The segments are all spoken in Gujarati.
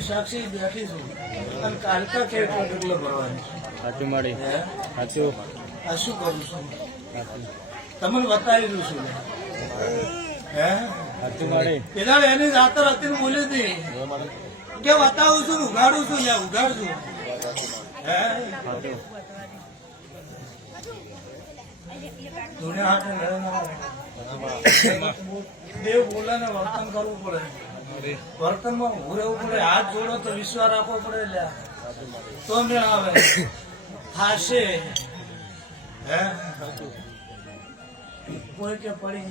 કાલકાની સાક્ષી બેઠી છું અને કાલકા કેવી ડગલો ભરવાની સાચું મળી સાચું આ શું કરું છું તમને બતાવી દઉં છું હે સાચું મળી પેલા એની જાતર હતી બોલી હતી કે બતાવું છું ઉઘાડું છું યા ઉઘાડું છું હે દુનિયા હાથે દેવ બોલે ને વર્તન કરવું પડે વર્તનમાં ઉભું રહેવું પડે હાથ જોડો તો વિશ્વાસ રાખવો પડે લ્યા તો મેળ આવે થાશે હે કોઈ કે પડી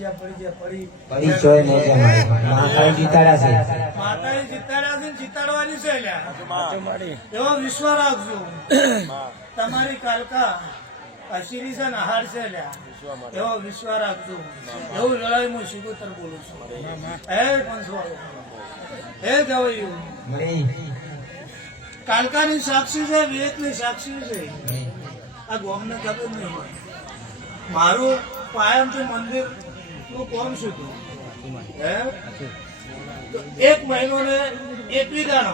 માતાએ જીતાડ્યા છે માતાએ જીતાડ્યા છે જીતાડવાની છે લ્યા એવો વિશ્વાસ રાખજો તમારી કાલકા અશીરી છે ને હાર છે લ્યા એવો વિશ્વાસ રાખજો એવું લડાઈ હું શિકોતર બોલું છું હે પંચવાળો હે ગવાયું કાલકાની સાક્ષી છે વિવેકની સાક્ષી છે આ ગોમને ખબર નહીં હોય મારું પાયમથી મંદિર નું કોમ શું હતું હે તો 1 મહિનો ને 21 દાડો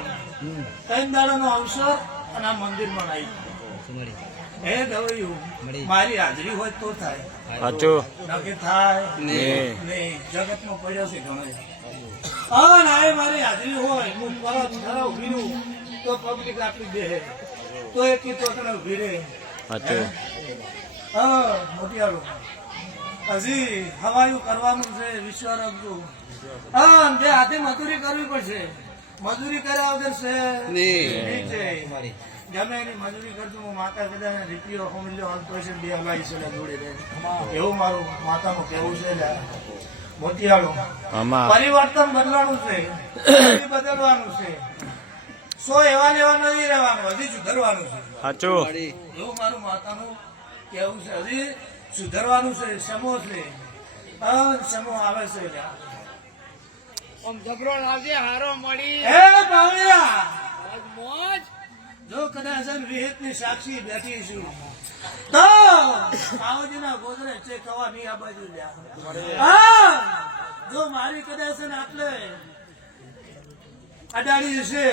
3 દાડાનો અવસર અને આ મંદિરમાં આવી હે ગવાયું મારી હાજરી હોય તો થાય સાચું નક્કી થાય નહીં જગતમાં પડ્યો છે ઘણો હા ના મારી હાજરી હોય હું પરત ખરા ઉભી રહું તો પબ્લિક આટલી દે તો એક તો ઉભી રહે સાચું હા મોટિયારો હજી હવાયું કરવાનું છે વિશ્વાસ રાખજો હા જે હાથે મજૂરી કરવી પડશે મજૂરી કર્યા વગર છે નહીં છે ગમે એની મજૂરી કરતું હું માતા કદાચ રીતિયો ફોમિલ્યો હાલતો છે 2 હલાઈ છે જોડે રહે એવું મારું માતાનું કહેવું છે મોટિયાળો પરિવર્તન બદલાવાનું છે બદલવાનું છે 100 એવા લેવા નથી રહેવાનું હજી સુધરવાનું છે સાચું એવું મારું માતાનું કેવું છે હજી સુધરવાનું છે સમૂહ છે સમૂહ આવે છે જબરો લાવજે હારો મળી હે બાવળિયા મોજ જો કદાચ વિહિતની સાક્ષી બેઠી છું તો બાવજીના ગોદરે છે કવા ની આ બાજુ લ્યા જો મારી કદાચ આટલે અડાડી છે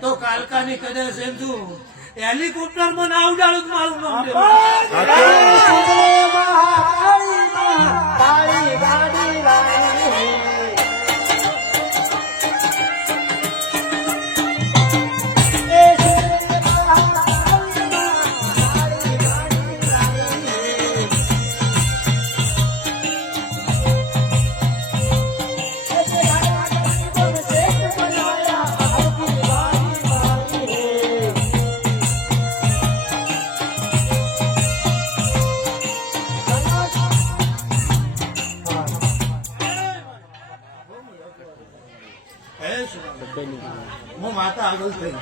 તો કાલકાની કદાચ એમ તું હેલિકોપ્ટર માં ના ઉડાડું મારું નામ હું માતા આગળ થઈ